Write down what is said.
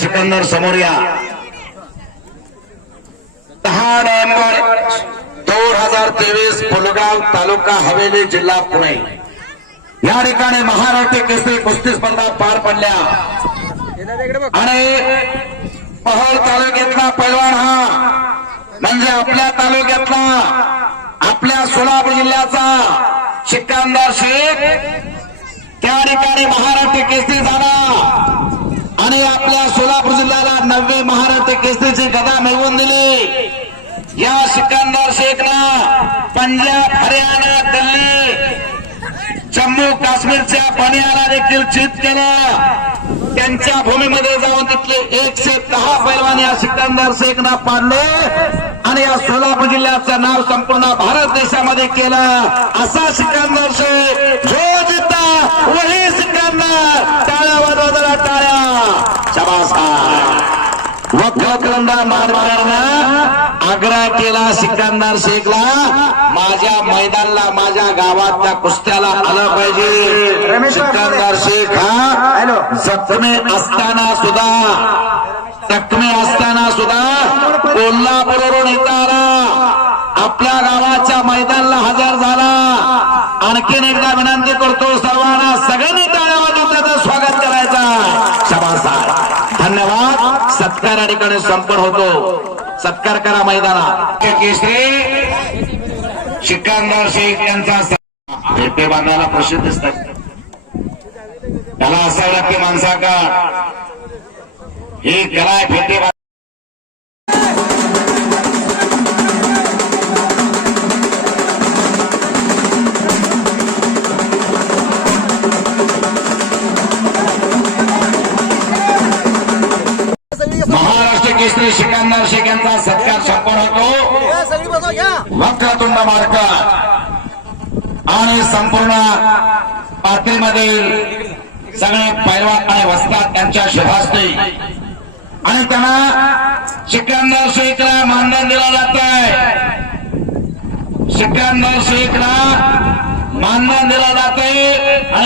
सिकंदर समोर या. दहा नोव्हेंबर दोन हजार तेवीस पुलगाव तालुका हवेली जिल्हा पुणे. या ठिकाणी महाराष्ट्र केसरी कुस्ती स्पर्धा पार पडल्या. आणि पहल तालुक्यातला पैलवान हा म्हणजे आपल्या तालुक्यातला आपल्या सोलापूर जिल्ह्याचा सिकंदर शेख. त्या ठिकाणी महाराष्ट्र केसरी झाला. आणि आपल्या सोलापूर जिल्ह्याला नववे महाराष्ट्र केसरीची गदा मिळवून दिली. या सिकंदर शेखना पंजाब हरियाणा दिल्ली जम्मू काश्मीरच्या पाण्याला देखील चित केलं. त्यांच्या भूमीमध्ये जाऊन तिथले एकशे दहा पैलवान या सिकंदर शेखना पाडले आणि या सोलापूर जिल्ह्याचं नाव संपूर्ण भारत देशामध्ये केलं. असा सिकंदर शेख जो जिता आग्रह केला सिकंदर शेखला माझ्या मैदानला माझ्या गावात त्या कुस्त्याला आलं पाहिजे. सिकंदर शेख हा जखमे असताना सुद्धा जखमे असताना सुद्धा कोल्हापूरवरून आला आपल्या गावाच्या मैदानाला हजर झाला. आणखीन एकदा विनंती करतो सत्कार या ठिकाणी संपन्न होतो. सत्कार करा मैदाना केसरी शिकांदार शेख यांचा भेटे बांधायला प्रसिद्ध असतात त्याला असावं लागते माणसा का ही कला आहे फेटे बांध- महाराष्ट्र केसरी शिकंदर शेख यांचा सत्कार संपन्न होतो वक्रतुंड मार्ग. आणि संपूर्ण पातळीमध्ये सगळे पैलवान आणि वस्तात त्यांच्या शुभास्ते. आणि त्यांना सिकंदर शेखला मानधन दिलं जात आहे सिकंदर शेखला मानधन दिलं जात आहे